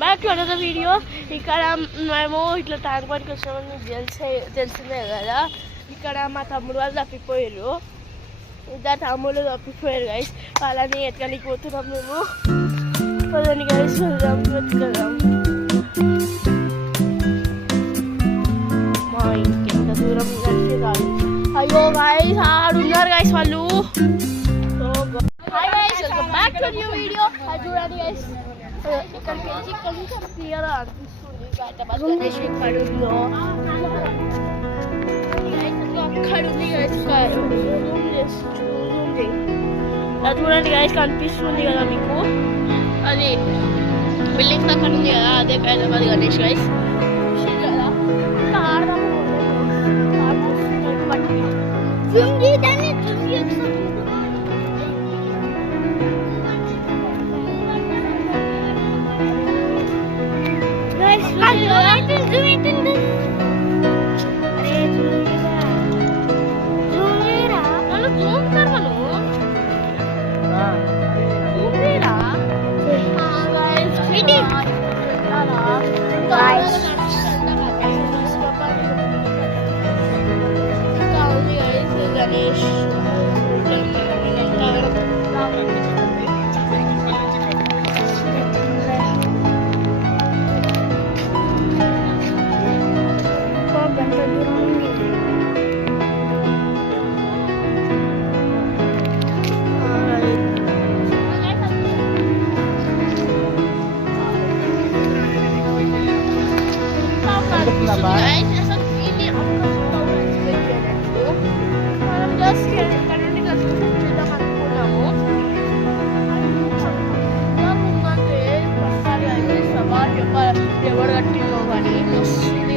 Back to another video. ఇక్కడ మేము ఇట్లా ట్యాంక్ బండ్కి వచ్చినామని మీకు తెలిసిందే కదా. ఇక్కడ మా తమ్ముడు వాళ్ళు తప్పిపోయారు. ఇద్దరు తమ్ముళ్ళు తప్పిపోయారు గైస్. వాళ్ళని ఎత్తుకనికి పోతున్నాం మేము. పదండి గైస్, వెళ్దాం వెతుకుదాం. మా ఇంకెంత దూరం కలిసి రాదు. అయ్యో గైస్, ఆడున్నారు గైస్ వాళ్ళు. Hi guys, welcome back to new video. అది చూడండి గైస్, ఇక్కడికి వెళ్ళి ఇక్కడ నుంచి క్లియర్ అనిపిస్తుంది అక్కడ ఉందో అక్కడ ఉంది అది చూడండి గైస్, కనిపిస్తుంది కదా మీకు. అది బిల్డింగ్స్ అక్కడ ఉంది కదా, అదే హైదరాబాద్ గణేష్ గైస్. కదా గణేష్ ఇక్కడ నుండి చూద్దాం అనుకున్నాము. ఎవరు కట్టిందో కానీ వస్తుంది.